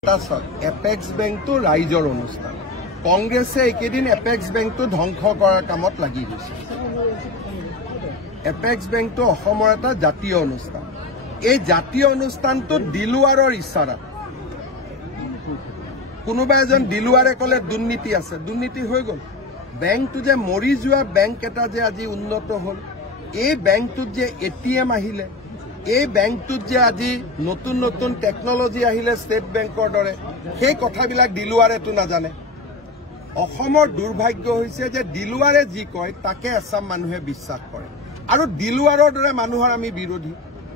Apex বেংকটো ৰাইজৰ অনুষ্ঠান কংগ্ৰেছে এইকেইদিন এপেক্স বেংকটো ধ্বংস কৰাৰ কামত লাগি গৈছে। এপেক্স বেংকটো অসমৰ এটা জাতীয় অনুষ্ঠান। এই জাতীয় অনুষ্ঠানটো দিলুৱাৰৰ ইচ্ছাৰাত কোনোবা এজন দিলুৱাৰে ক'লে দুৰ্নীতি আছে, দুৰ্নীতি হৈ গ'ল। বেংকটো যে মৰি যোৱা বেংক এটা যে আজি উন্নত হ'ল, এই বেংকটোত যে এটিএম আহিলে, এই বেংকটোত যে আজি নতুন নতুন টেকনলজি আহিলে ষ্টেট বেংকৰ দৰে, সেই কথাবিলাক দিলুৱাৰেতো নাজানে। অসমৰ দুৰ্ভাগ্য হৈছে যে দিলুৱাৰে যি কয় তাকে এচাম মানুহে বিশ্বাস কৰে, আৰু দিলুৱাৰৰ দৰে মানুহৰ আমি বিৰোধী।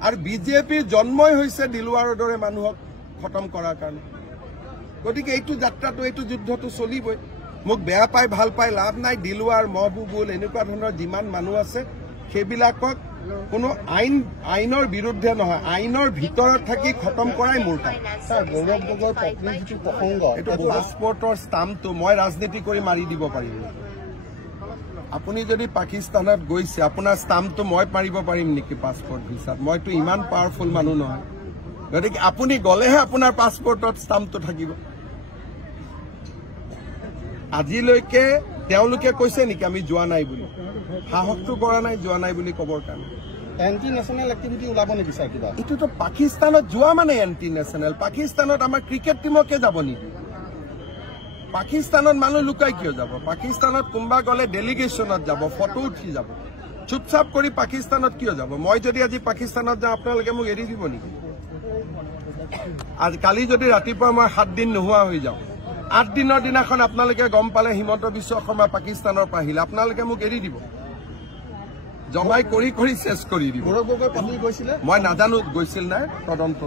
আৰু বিজেপিৰ জন্মই হৈছে দিলুৱাৰৰ দৰে মানুহক খতম কৰাৰ কাৰণে। গতিকে এইটো যাত্ৰাটো, এইটো যুদ্ধটো চলিবই। মোক বেয়া পাই ভাল পাই লাভ নাই। দিলুৱাৰ, মহবুবুল এনেকুৱা ধৰণৰ যিমান মানুহ আছে সেইবিলাকক কোনো আইনৰ বিৰুদ্ধে নহয়, আইনৰ ভিতৰত থাকি খতম কৰাই মোৰ কাম। গৌৰৱ গগৈৰ পত্নীৰ যিটো প্ৰসংগ, এইটো পাছপৰ্টৰ ষ্টাম্পটো মই ৰাজনীতি কৰি মাৰি দিব পাৰিম। আপুনি যদি পাকিস্তানত গৈছে, আপোনাৰ ষ্টাম্পটো মই মাৰিব পাৰিম নেকি পাছপৰ্ট ভিছাত? মইতো ইমান পাৱাৰফুল মানুহ নহয়। গতিকে আপুনি গ'লেহে আপোনাৰ পাছপৰ্টত ষ্টাম্পটো থাকিব। আজিলৈকে তেওঁলোকে কৈছে নেকি আমি যোৱা নাই বুলি? সাহসটো কৰা নাই যোৱা নাই বুলি ক'বৰ কাৰণে। এণ্টি নেশ্যনেল এক্টিভিটি ওলাব নেকি ছাৰ কিবা? এইটোতো পাকিস্তানত যোৱা মানে এণ্টি নেশ্যনেল। পাকিস্তানত আমাৰ ক্ৰিকেট টিমকে যাব নেকি? পাকিস্তানত মানুহ লুকাই কিয় যাব? পাকিস্তানত কোনোবা গ'লে ডেলিগেশ্যনত যাব, ফটো উঠি যাব। চুপচাপ কৰি পাকিস্তানত কিয় যাব? মই যদি আজি পাকিস্তানত যাওঁ আপোনালোকে মোক এৰি দিব নেকি? কালি যদি ৰাতিপুৱা মই 7 দিন নোহোৱা হৈ যাওঁ, 8 দিনৰ দিনাখন আপোনালোকে গম পালে হিমন্ত বিশ্ব শৰ্মা পাকিস্তানৰ পৰা আহিলে, আপোনালোকে মোক এৰি দিব? জমাই কৰি কৰি চেছ কৰি দিব। গৌৰৱ গগৈ পত্নী গৈছিলে, মই নাজানো গৈছিল নাই, তদন্ত